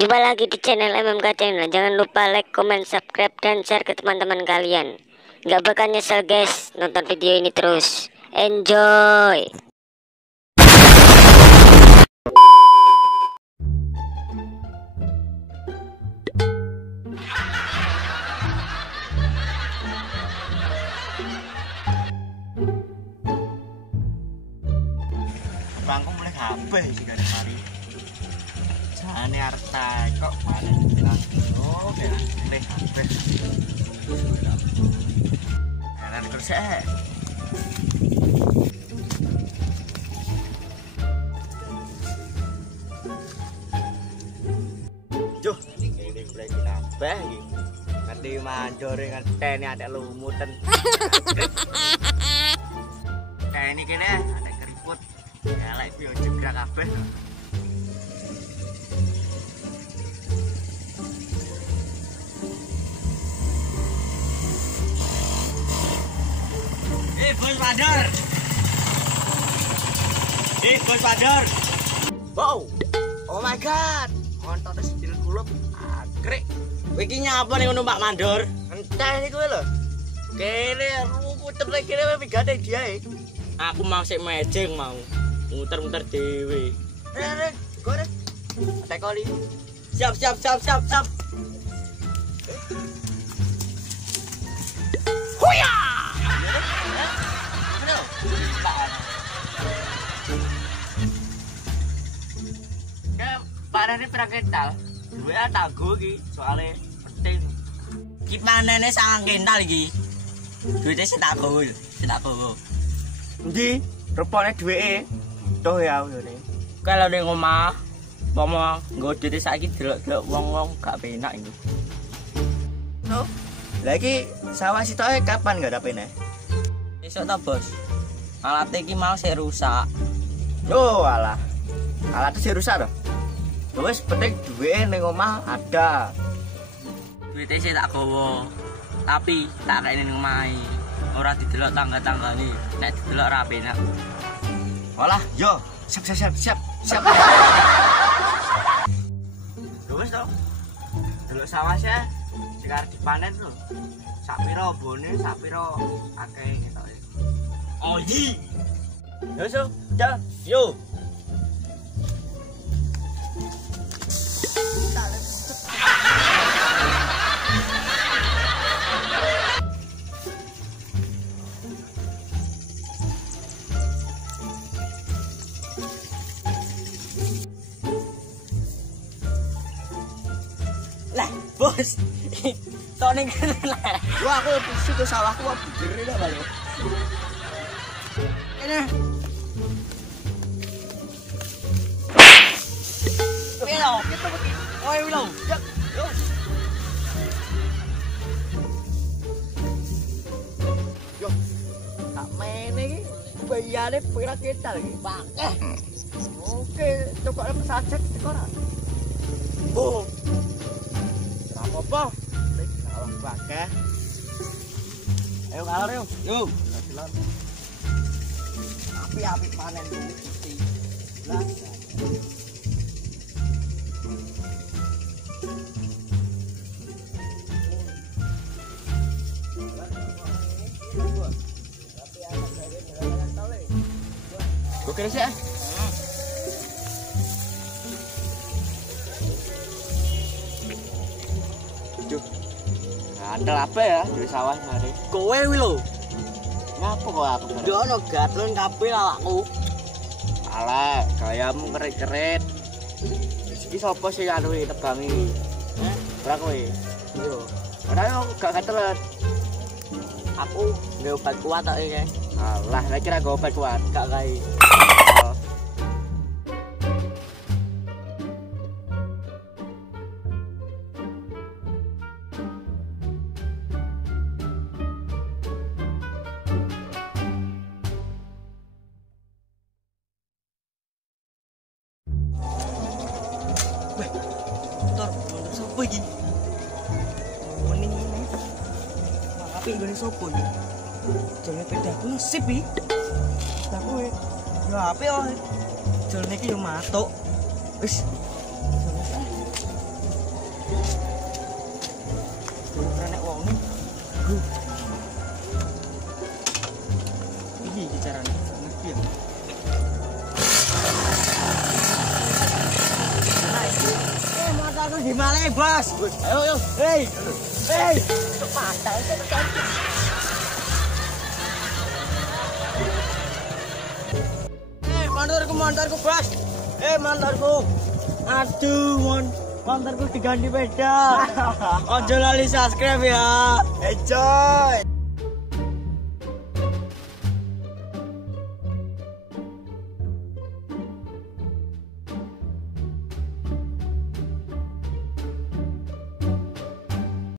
Jumpa lagi di channel MMK Channel. Jangan lupa like, comment, subscribe, dan share ke teman-teman kalian. Gak bakal nyesel guys nonton video ini terus. Enjoy. Bangku mulai HP sih gak ada hari. Jane arta kok mana bilang oke mulai HP. Karena kerja. Joh, ini mulai nambah iki. Ngerti manjore ngenteni ada lumutan. Kayak ini kene ada keriput. Ya lek yo jebrak kabeh. Bos Pador. Bos Pador. Wow. Oh my god. Montone sidil kulup akrek. Kowe iki nyapa ning ngono Pak Mandor? Entah iki kowe lho. Kene muter kene wae gade diae. Aku mau sik mejeng mau. Muter-muter dhewe. Gore. Tekoli. Siap. Huya! Pak Rani pernah kental. Dua tago iki soalnya penting. Ki panene sangang kental iki. Duite sing tak gowo. Endi? Rupane duweke. Toh ya ngene. Kalau ning omah, pomo nggo duite saiki delok-delok wong-wong gak penak iki. No. Lah iki sawah sitoke kapan gak rapene? Esuk ta, Bos. Alat iki mau sik rusak. Yo alah. Alat sik rusak to. Wes penting duweke ning omah ada. Duwite sik tak gowo. Tapi tak kene ning omahe. Ora didelok tangga-tanggane. Nek didelok ra penak. Walah, yo, siap. Wes to. Delok sawah ya. Sing arep dipanen lho. Sak pira bone, sak pira akeh ketoke. Oh yi. Yo. Lah, bos. Tone lah. Wah, aku situ sawahku kok gede dah balik. Ini. Wilo, kita begini. Oi, Wilo. Yo. Yo. Tak main iki. Bayare pira kental iki, Bang. Oke, coba pesajat ora. Oh. Apa? Salah bakah. Ayo kalor yo. Yo. Api panen mesti. Lah. Oke sih. Ada apa ya di sawah hari? Kowe wi lho. Ngapa kok aku? Dono gatlon kabeh awakku. Alah, gayamu keret-keret. Iki sapa sing anu tebangi? Ora kowe. Yo. Ora yo gak gatelet. Aku nggo obat kuat tok iki. Alah, nek kira nggo obat kuat gak kae. Motor sopo iki? Mending ini. Apik gone sopo iki? Jane pedaku nasib iki. Aku ya apik oh. Jane iki yo matuk. Wis. Ini caranya. Ngerti ya? Motorku gimana, Bos? Ayo, ayo. Hei. Hei. Patah. Motorku, Bos. Motorku. Aduh, motorku diganti beda. Ojo lali subscribe ya. Enjoy.